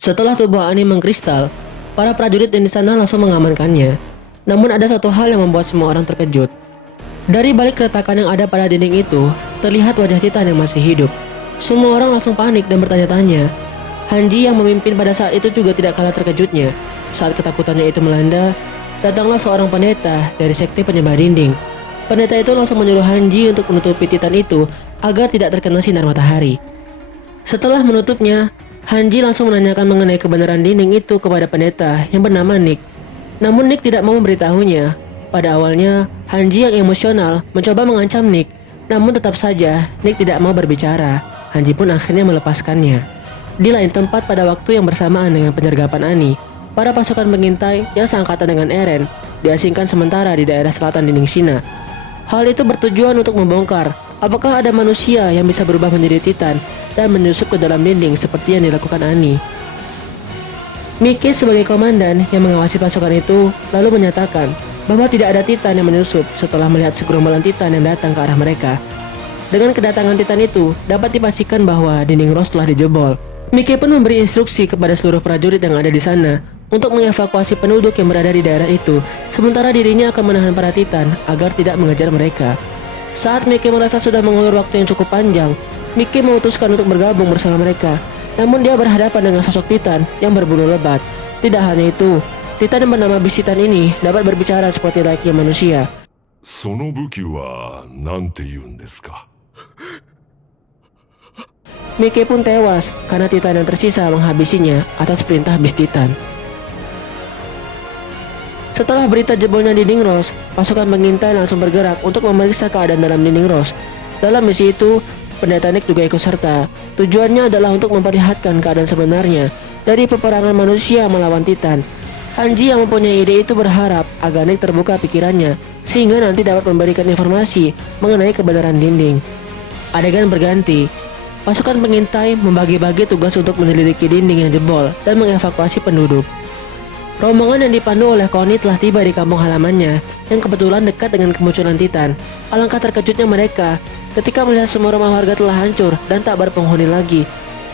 Setelah tubuh Ani mengkristal, para prajurit di sana langsung mengamankannya. Namun ada satu hal yang membuat semua orang terkejut. Dari balik keretakan yang ada pada dinding itu, terlihat wajah Titan yang masih hidup. Semua orang langsung panik dan bertanya-tanya. Hanji yang memimpin pada saat itu juga tidak kalah terkejutnya. Saat ketakutannya itu melanda, datanglah seorang pendeta dari sekte penyembah dinding. Pendeta itu langsung menyuruh Hanji untuk menutupi Titan itu agar tidak terkena sinar matahari. Setelah menutupnya, Hanji langsung menanyakan mengenai kebenaran dinding itu kepada pendeta yang bernama Nick. Namun Nick tidak mau memberitahunya. Pada awalnya, Hanji yang emosional mencoba mengancam Nick, namun tetap saja Nick tidak mau berbicara. Hanji pun akhirnya melepaskannya. Di lain tempat pada waktu yang bersamaan dengan penyergapan Ani, para pasukan pengintai yang seangkatan dengan Eren diasingkan sementara di daerah selatan dinding Shina. Hal itu bertujuan untuk membongkar apakah ada manusia yang bisa berubah menjadi Titan dan menyusup ke dalam dinding seperti yang dilakukan Ani. Miki sebagai komandan yang mengawasi pasukan itu lalu menyatakan bahwa tidak ada Titan yang menyusup setelah melihat segerombolan Titan yang datang ke arah mereka. Dengan kedatangan Titan itu dapat dipastikan bahwa dinding Rose telah dijebol. Miki pun memberi instruksi kepada seluruh prajurit yang ada di sana untuk mengevakuasi penduduk yang berada di daerah itu, sementara dirinya akan menahan para Titan agar tidak mengejar mereka. Saat Miki merasa sudah mengulur waktu yang cukup panjang, Miki memutuskan untuk bergabung bersama mereka. Namun dia berhadapan dengan sosok Titan yang berbulu lebat. Tidak hanya itu, Titan yang bernama Beast Titan ini dapat berbicara seperti layaknya manusia. その武器は何て言うんですか? Miki pun tewas karena Titan yang tersisa menghabisinya atas perintah Beast Titan. Setelah berita jebolnya dinding Rose, pasukan pengintai langsung bergerak untuk memeriksa keadaan dalam dinding Rose. Dalam misi itu, pendeta Nick juga ikut serta. Tujuannya adalah untuk memperlihatkan keadaan sebenarnya dari peperangan manusia melawan Titan. Hanji yang mempunyai ide itu berharap agar Nick terbuka pikirannya sehingga nanti dapat memberikan informasi mengenai kebenaran dinding. Adegan berganti. Pasukan pengintai membagi-bagi tugas untuk menyelidiki dinding yang jebol dan mengevakuasi penduduk. Rombongan yang dipandu oleh Connie telah tiba di kampung halamannya yang kebetulan dekat dengan kemunculan Titan. Alangkah terkejutnya mereka ketika melihat semua rumah warga telah hancur dan tak berpenghuni lagi.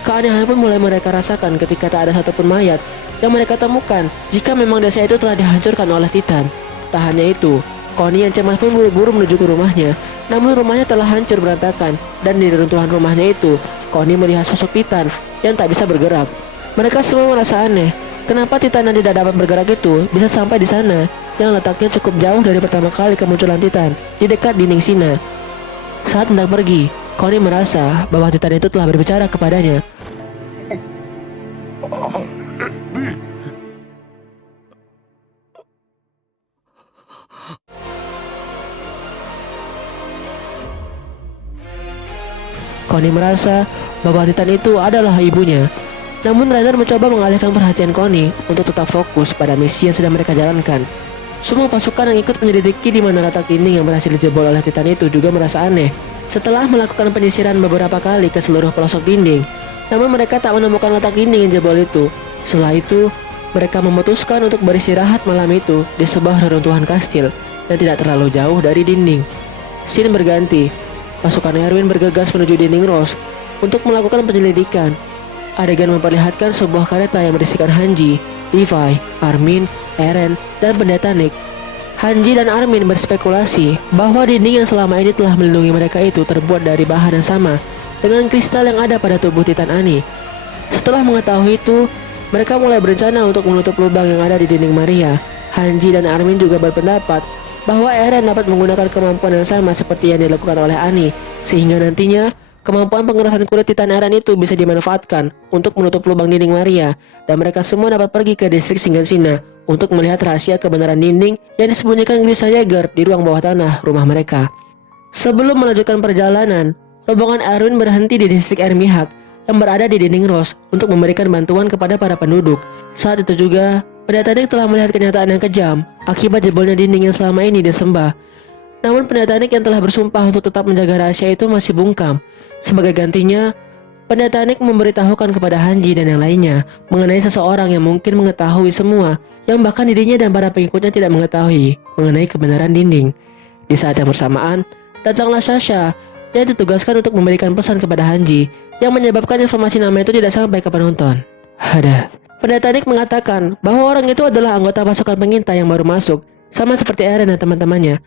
Keanehan pun mulai mereka rasakan ketika tak ada satupun mayat yang mereka temukan jika memang desa itu telah dihancurkan oleh Titan. Tak hanya itu, Connie yang cemas pun buru-buru menuju ke rumahnya. Namun rumahnya telah hancur berantakan dan di reruntuhan rumahnya itu, Connie melihat sosok Titan yang tak bisa bergerak. Mereka semua merasa aneh. Kenapa Titan yang tidak dapat bergerak itu bisa sampai di sana yang letaknya cukup jauh dari pertama kali kemunculan Titan di dekat dinding Shina. Saat hendak pergi, Connie merasa bahwa Titan itu telah berbicara kepadanya. Connie merasa bahwa Titan itu adalah ibunya. Namun Rainer mencoba mengalihkan perhatian Connie untuk tetap fokus pada misi yang sedang mereka jalankan. Semua pasukan yang ikut menyelidiki di mana letak dinding yang berhasil dijebol oleh Titan itu juga merasa aneh. Setelah melakukan penyisiran beberapa kali ke seluruh pelosok dinding, namun mereka tak menemukan letak dinding yang jebol itu. Setelah itu, mereka memutuskan untuk beristirahat malam itu di sebuah reruntuhan kastil yang tidak terlalu jauh dari dinding. Scene berganti. Pasukan Erwin bergegas menuju dinding Rose untuk melakukan penyelidikan. Adegan memperlihatkan sebuah kereta yang berisikan Hanji, Levi, Armin, Eren, dan pendeta Nick. Hanji dan Armin berspekulasi bahwa dinding yang selama ini telah melindungi mereka itu terbuat dari bahan yang sama dengan kristal yang ada pada tubuh Titan Ani. Setelah mengetahui itu, mereka mulai berencana untuk menutup lubang yang ada di dinding Maria. Hanji dan Armin juga berpendapat bahwa Eren dapat menggunakan kemampuan yang sama seperti yang dilakukan oleh Ani, sehingga nantinya kemampuan pengerasan kulit Titan Eren itu bisa dimanfaatkan untuk menutup lubang dinding Maria, dan mereka semua dapat pergi ke distrik Shiganshina untuk melihat rahasia kebenaran dinding yang disembunyikan Grisha Jaeger di ruang bawah tanah rumah mereka. Sebelum melanjutkan perjalanan, rombongan Erwin berhenti di distrik Ermihag yang berada di dinding Rose untuk memberikan bantuan kepada para penduduk. Saat itu juga, pendeta Nick telah melihat kenyataan yang kejam akibat jebolnya dinding yang selama ini disembah. Namun pendeta Nick yang telah bersumpah untuk tetap menjaga rahasia itu masih bungkam. Sebagai gantinya, pendeta Nick memberitahukan kepada Hanji dan yang lainnya mengenai seseorang yang mungkin mengetahui semua, yang bahkan dirinya dan para pengikutnya tidak mengetahui mengenai kebenaran dinding. Di saat yang bersamaan, datanglah Sasha yang ditugaskan untuk memberikan pesan kepada Hanji yang menyebabkan informasi nama itu tidak sampai ke penonton. Ada. Pendeta Nick mengatakan bahwa orang itu adalah anggota pasukan pengintai yang baru masuk, sama seperti Eren dan teman-temannya.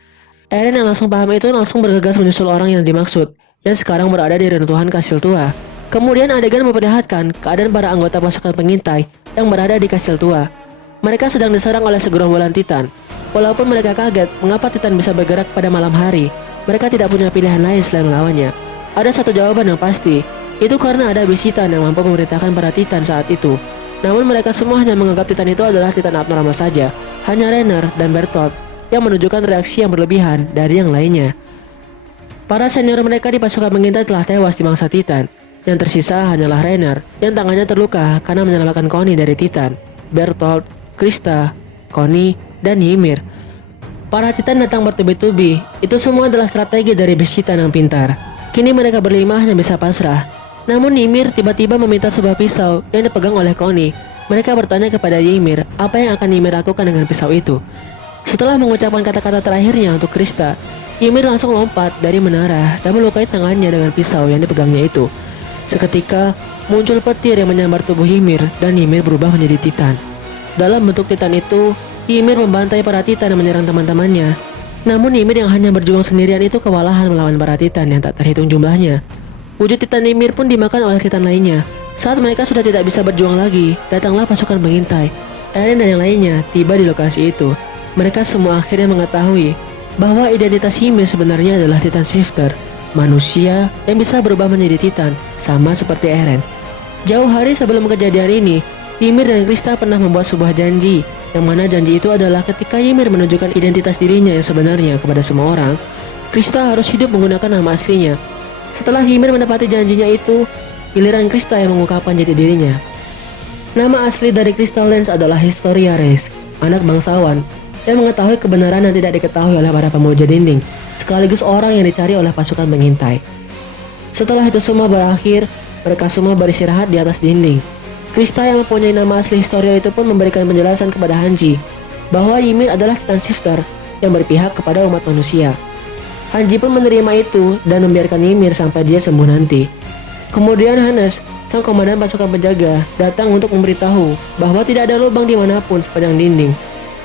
Eren yang langsung paham itu langsung bergegas menyusul orang yang dimaksud, yang sekarang berada di reruntuhan kastil tua. Kemudian adegan memperlihatkan keadaan para anggota pasukan pengintai yang berada di kastil tua. Mereka sedang diserang oleh segerombolan Titan. Walaupun mereka kaget mengapa Titan bisa bergerak pada malam hari, mereka tidak punya pilihan lain selain melawannya. Ada satu jawaban yang pasti, itu karena ada bisi Titan yang mampu memerintahkan para Titan saat itu. Namun mereka semua hanya menganggap Titan itu adalah Titan abnormal saja. Hanya Reiner dan Bertolt yang menunjukkan reaksi yang berlebihan dari yang lainnya. Para senior mereka di pasukan pengintai telah tewas di mangsa Titan. Yang tersisa hanyalah Reiner yang tangannya terluka karena menyelamatkan Connie dari Titan, Bertolt, Krista, Connie, dan Ymir. Para Titan datang bertubi-tubi. Itu semua adalah strategi dari besi Titan yang pintar. Kini mereka berlima hanya bisa pasrah. Namun Ymir tiba-tiba meminta sebuah pisau yang dipegang oleh Connie. Mereka bertanya kepada Ymir apa yang akan Ymir lakukan dengan pisau itu. Setelah mengucapkan kata-kata terakhirnya untuk Krista, Ymir langsung lompat dari menara dan melukai tangannya dengan pisau yang dipegangnya itu. Seketika muncul petir yang menyambar tubuh Ymir dan Ymir berubah menjadi Titan. Dalam bentuk Titan itu, Ymir membantai para Titan yang menyerang teman-temannya. Namun Ymir yang hanya berjuang sendirian itu kewalahan melawan para Titan yang tak terhitung jumlahnya. Wujud Titan Ymir pun dimakan oleh Titan lainnya. Saat mereka sudah tidak bisa berjuang lagi, datanglah pasukan pengintai. Eren dan yang lainnya tiba di lokasi itu. Mereka semua akhirnya mengetahui bahwa identitas Ymir sebenarnya adalah Titan Shifter, manusia yang bisa berubah menjadi Titan, sama seperti Eren. Jauh hari sebelum kejadian ini, Ymir dan Krista pernah membuat sebuah janji, yang mana janji itu adalah ketika Ymir menunjukkan identitas dirinya yang sebenarnya kepada semua orang, Krista harus hidup menggunakan nama aslinya. Setelah Ymir menepati janjinya itu, giliran Krista yang mengungkapkan jati dirinya. Nama asli dari Crystal Lens adalah Historia Reis, anak bangsawan yang mengetahui kebenaran yang tidak diketahui oleh para pemuja dinding, sekaligus orang yang dicari oleh pasukan pengintai. Setelah itu semua berakhir, mereka semua beristirahat di atas dinding. Krista yang mempunyai nama asli Historia itu pun memberikan penjelasan kepada Hanji bahwa Ymir adalah Titan Shifter yang berpihak kepada umat manusia. Hanji pun menerima itu dan membiarkan Ymir sampai dia sembuh nanti. Kemudian Hannes, sang komandan pasukan penjaga, datang untuk memberitahu bahwa tidak ada lubang dimanapun sepanjang dinding.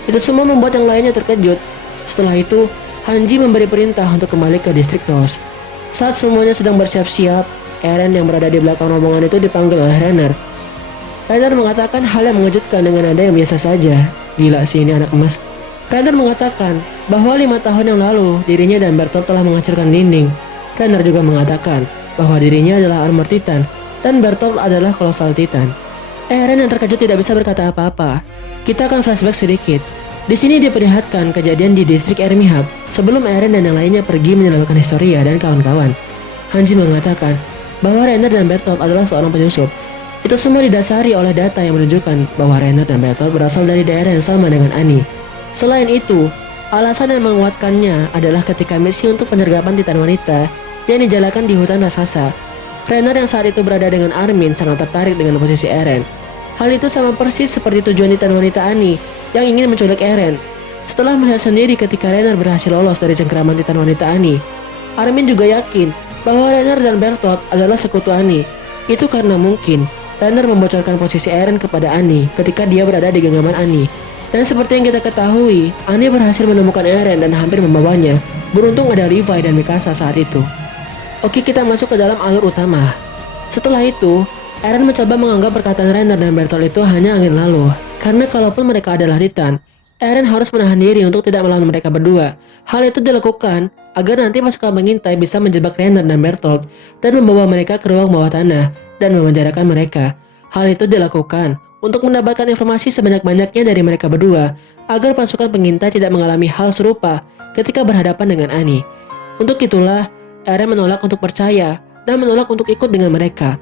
Itu semua membuat yang lainnya terkejut. Setelah itu, Hanji memberi perintah untuk kembali ke distrik Trost. Saat semuanya sedang bersiap-siap, Eren yang berada di belakang rombongan itu dipanggil oleh Reiner. Reiner mengatakan hal yang mengejutkan dengan nada yang biasa saja. Gila sih ini anak emas. Reiner mengatakan bahwa 5 tahun yang lalu dirinya dan Bertolt telah menghancurkan dinding. Reiner juga mengatakan bahwa dirinya adalah Armor Titan dan Bertolt adalah Colossal Titan. Eren yang terkejut tidak bisa berkata apa-apa. Kita akan flashback sedikit. Di sini diperlihatkan kejadian di distrik Ermihag sebelum Eren dan yang lainnya pergi menyelamatkan Historia dan kawan-kawan. Hanji mengatakan bahwa Reiner dan Bertolt adalah seorang penyusup. Itu semua didasari oleh data yang menunjukkan bahwa Reiner dan Bertolt berasal dari daerah yang sama dengan Annie. Selain itu, alasan yang menguatkannya adalah ketika misi untuk penyergapan Titan wanita yang dijalankan di hutan raksasa. Reiner yang saat itu berada dengan Armin sangat tertarik dengan posisi Eren. Hal itu sama persis seperti tujuan Titan wanita Annie yang ingin menculik Eren. Setelah melihat sendiri ketika Reiner berhasil lolos dari cengkeraman Titan wanita Annie, Armin juga yakin bahwa Reiner dan Bertolt adalah sekutu Annie. Itu karena mungkin Reiner membocorkan posisi Eren kepada Annie ketika dia berada di genggaman Annie. Dan seperti yang kita ketahui, Annie berhasil menemukan Eren dan hampir membawanya. Beruntung ada Levi dan Mikasa saat itu. Oke, kita masuk ke dalam alur utama. Setelah itu, Eren mencoba menganggap perkataan Reiner dan Bertolt itu hanya angin lalu. Karena kalaupun mereka adalah Titan, Eren harus menahan diri untuk tidak melawan mereka berdua. Hal itu dilakukan agar nanti pasukan pengintai bisa menjebak Reiner dan Bertolt dan membawa mereka ke ruang bawah tanah dan memenjarakan mereka. Hal itu dilakukan untuk mendapatkan informasi sebanyak-banyaknya dari mereka berdua agar pasukan pengintai tidak mengalami hal serupa ketika berhadapan dengan Annie. Untuk itulah, Eren menolak untuk percaya dan menolak untuk ikut dengan mereka.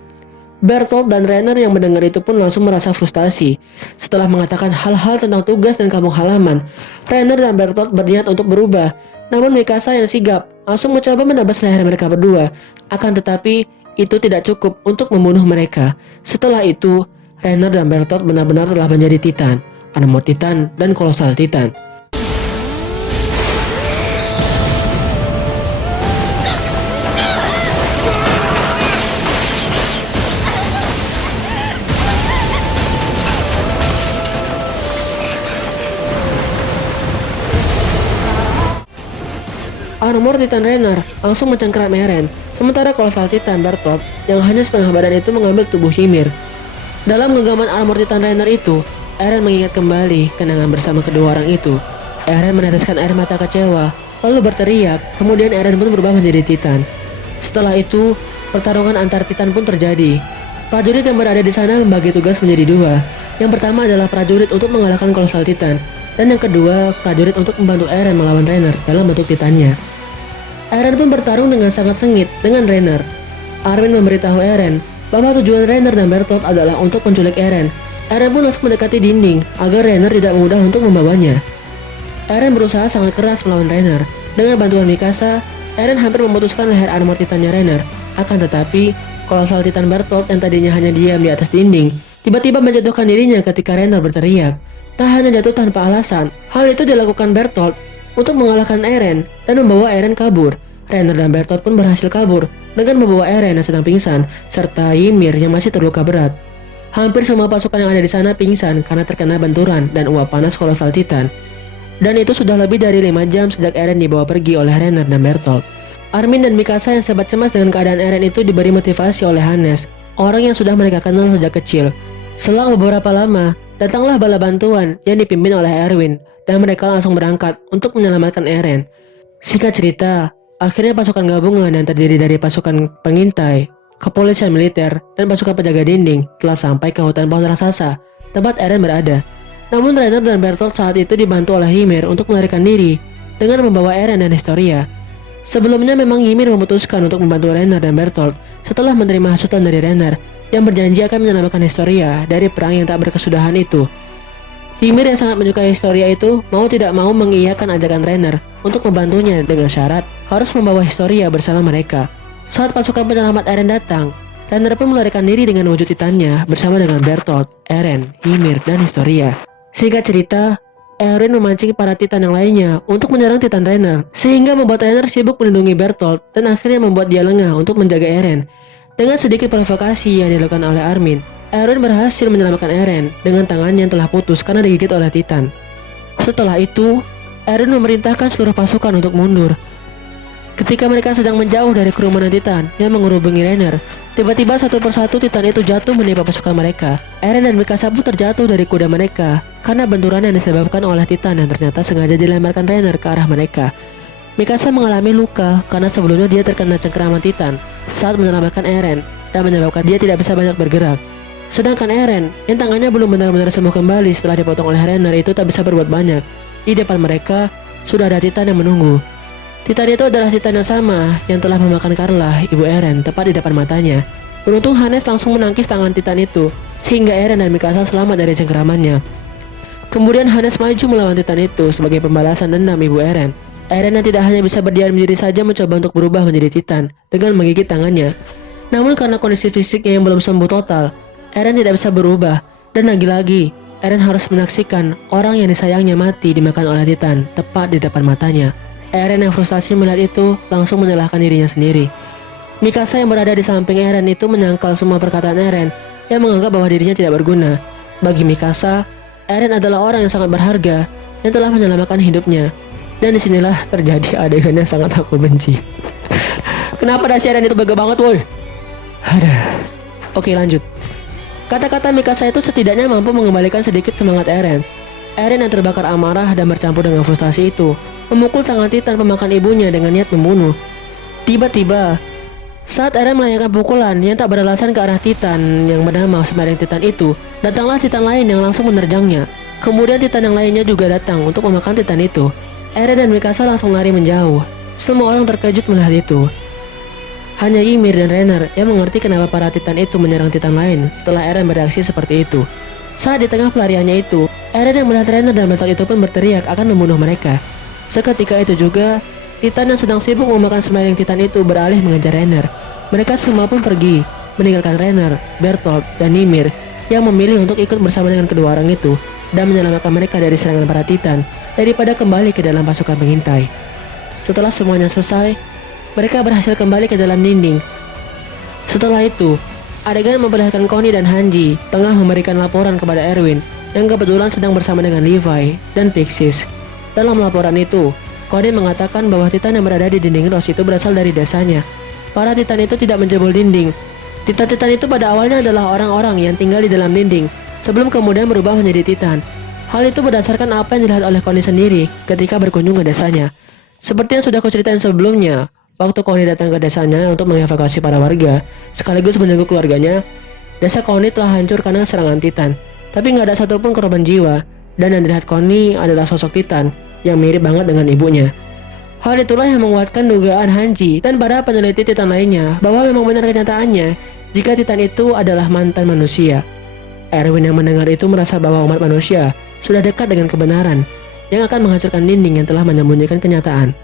Bertolt dan Reiner yang mendengar itu pun langsung merasa frustasi. Setelah mengatakan hal-hal tentang tugas dan kampung halaman, Reiner dan Bertolt berniat untuk berubah. Namun Mikasa yang sigap langsung mencoba menebas leher mereka berdua. Akan tetapi, itu tidak cukup untuk membunuh mereka. Setelah itu, Reiner dan Bertolt benar-benar telah menjadi Titan, Armor Titan, dan Colossal Titan. Armor Titan Rainer langsung mencengkeram Eren, sementara kolosal Titan Bertolt yang hanya setengah badan itu mengambil tubuh Ymir. Dalam genggaman Armor Titan Rainer itu, Eren mengingat kembali kenangan bersama kedua orang itu. Eren meneteskan air mata kecewa, lalu berteriak, kemudian Eren pun berubah menjadi Titan. Setelah itu, pertarungan antar Titan pun terjadi. Prajurit yang berada di sana membagi tugas menjadi dua. Yang pertama adalah prajurit untuk mengalahkan kolosal Titan, dan yang kedua, prajurit untuk membantu Eren melawan Rainer dalam bentuk Titannya. Eren pun bertarung dengan sangat sengit dengan Rainer. Armin memberitahu Eren bahwa tujuan Rainer dan Bertolt adalah untuk menculik Eren. Eren pun langsung mendekati dinding agar Rainer tidak mudah untuk membawanya. Eren berusaha sangat keras melawan Rainer. Dengan bantuan Mikasa, Eren hampir memutuskan leher armor Titannya Rainer. Akan tetapi, kolosal Titan Bertolt yang tadinya hanya diam di atas dinding, tiba-tiba menjatuhkan dirinya ketika Rainer berteriak. Tak hanya jatuh tanpa alasan, hal itu dilakukan Bertolt untuk mengalahkan Eren dan membawa Eren kabur. Rainer dan Bertolt pun berhasil kabur dengan membawa Eren yang sedang pingsan serta Ymir yang masih terluka berat. Hampir semua pasukan yang ada di sana pingsan karena terkena benturan dan uap panas kolosal Titan. Dan itu sudah lebih dari 5 jam sejak Eren dibawa pergi oleh Rainer dan Bertolt. Armin dan Mikasa yang sempat cemas dengan keadaan Eren itu diberi motivasi oleh Hannes, orang yang sudah mereka kenal sejak kecil. Selang beberapa lama, datanglah bala bantuan yang dipimpin oleh Erwin, dan mereka langsung berangkat untuk menyelamatkan Eren. Singkat cerita, akhirnya pasukan gabungan yang terdiri dari pasukan pengintai, kepolisian militer, dan pasukan penjaga dinding telah sampai ke hutan pohon raksasa, tempat Eren berada. Namun Rainer dan Bertolt saat itu dibantu oleh Ymir untuk melarikan diri dengan membawa Eren dan Historia. Sebelumnya memang Ymir memutuskan untuk membantu Rainer dan Bertolt setelah menerima hasutan dari Rainer yang berjanji akan menyelamatkan Historia dari perang yang tak berkesudahan itu. Ymir yang sangat menyukai Historia itu mau tidak mau mengiyakan ajakan Rainer untuk membantunya dengan syarat harus membawa Historia bersama mereka. Saat pasukan penyelamat Eren datang, Rainer pun melarikan diri dengan wujud Titannya bersama dengan Bertolt, Eren, Ymir, dan Historia. Singkat cerita, Erwin memancing para Titan yang lainnya untuk menyerang Titan Rainer, sehingga membuat Rainer sibuk melindungi Bertolt dan akhirnya membuat dia lengah untuk menjaga Eren. Dengan sedikit provokasi yang dilakukan oleh Armin, Erwin berhasil menyelamatkan Eren dengan tangannya yang telah putus karena digigit oleh Titan. Setelah itu, Erwin memerintahkan seluruh pasukan untuk mundur. Ketika mereka sedang menjauh dari kerumunan Titan yang mengerubungi Rainer, tiba-tiba satu persatu Titan itu jatuh menimpa pasukan mereka. Eren dan Mikasa pun terjatuh dari kuda mereka karena benturan yang disebabkan oleh Titan yang ternyata sengaja dilemparkan Rainer ke arah mereka. Mikasa mengalami luka karena sebelumnya dia terkena cengkeraman Titan saat menyelamatkan Eren dan menyebabkan dia tidak bisa banyak bergerak. Sedangkan Eren yang tangannya belum benar-benar sembuh kembali setelah dipotong oleh Rainer itu tak bisa berbuat banyak. Di depan mereka sudah ada Titan yang menunggu. Titan itu adalah Titan yang sama yang telah memakan Carla, ibu Eren, tepat di depan matanya. Beruntung Hannes langsung menangkis tangan Titan itu, sehingga Eren dan Mikasa selamat dari cengkeramannya. Kemudian Hannes maju melawan Titan itu sebagai pembalasan dendam ibu Eren. Eren yang tidak hanya bisa berdiam diri saja mencoba untuk berubah menjadi Titan dengan menggigit tangannya. Namun karena kondisi fisiknya yang belum sembuh total, Eren tidak bisa berubah. Dan lagi-lagi, Eren harus menyaksikan orang yang disayangnya mati dimakan oleh Titan tepat di depan matanya. Eren yang frustasi melihat itu langsung menyalahkan dirinya sendiri. Mikasa yang berada di samping Eren itu menyangkal semua perkataan Eren yang menganggap bahwa dirinya tidak berguna. Bagi Mikasa, Eren adalah orang yang sangat berharga yang telah menyelamatkan hidupnya. Dan disinilah terjadi adegan yang sangat aku benci. Kenapa dasi Eren itu bego banget woi? Oke lanjut. Kata-kata Mikasa itu setidaknya mampu mengembalikan sedikit semangat Eren. Eren yang terbakar amarah dan bercampur dengan frustasi itu memukul tangan Titan pemakan ibunya dengan niat membunuh. Tiba-tiba, saat Eren melayangkan pukulan yang tak beralasan ke arah Titan yang bernama Smiling Titan itu, datanglah Titan lain yang langsung menerjangnya. Kemudian Titan yang lainnya juga datang untuk memakan Titan itu. Eren dan Mikasa langsung lari menjauh. Semua orang terkejut melihat itu. Hanya Ymir dan Rainer yang mengerti kenapa para Titan itu menyerang Titan lain setelah Eren bereaksi seperti itu. Saat di tengah pelariannya itu, Eren yang melihat Rainer dan Bertolt itu pun berteriak akan membunuh mereka. Seketika itu juga, Titan yang sedang sibuk memakan Smiling Titan itu beralih mengejar Rainer. Mereka semua pun pergi, meninggalkan Rainer, Bertolt, dan Ymir yang memilih untuk ikut bersama dengan kedua orang itu dan menyelamatkan mereka dari serangan para Titan daripada kembali ke dalam pasukan pengintai. Setelah semuanya selesai, mereka berhasil kembali ke dalam dinding. Setelah itu, adegan memperlihatkan Connie dan Hanji tengah memberikan laporan kepada Erwin yang kebetulan sedang bersama dengan Levi dan Pixis. Dalam laporan itu, Connie mengatakan bahwa Titan yang berada di dinding Rose itu berasal dari desanya. Para Titan itu tidak menjebol dinding. Titan-Titan itu pada awalnya adalah orang-orang yang tinggal di dalam dinding, sebelum kemudian berubah menjadi Titan. Hal itu berdasarkan apa yang dilihat oleh Connie sendiri ketika berkunjung ke desanya. Seperti yang sudah aku ceritain sebelumnya, waktu Connie datang ke desanya untuk mengevakuasi para warga, sekaligus menjenguk keluarganya, desa Connie telah hancur karena serangan Titan. Tapi nggak ada satupun korban jiwa, dan yang dilihat Connie adalah sosok Titan yang mirip banget dengan ibunya. Hal itulah yang menguatkan dugaan Hanji dan para peneliti Titan lainnya bahwa memang benar kenyataannya jika Titan itu adalah mantan manusia. Erwin yang mendengar itu merasa bahwa umat manusia sudah dekat dengan kebenaran yang akan menghancurkan dinding yang telah menyembunyikan kenyataan.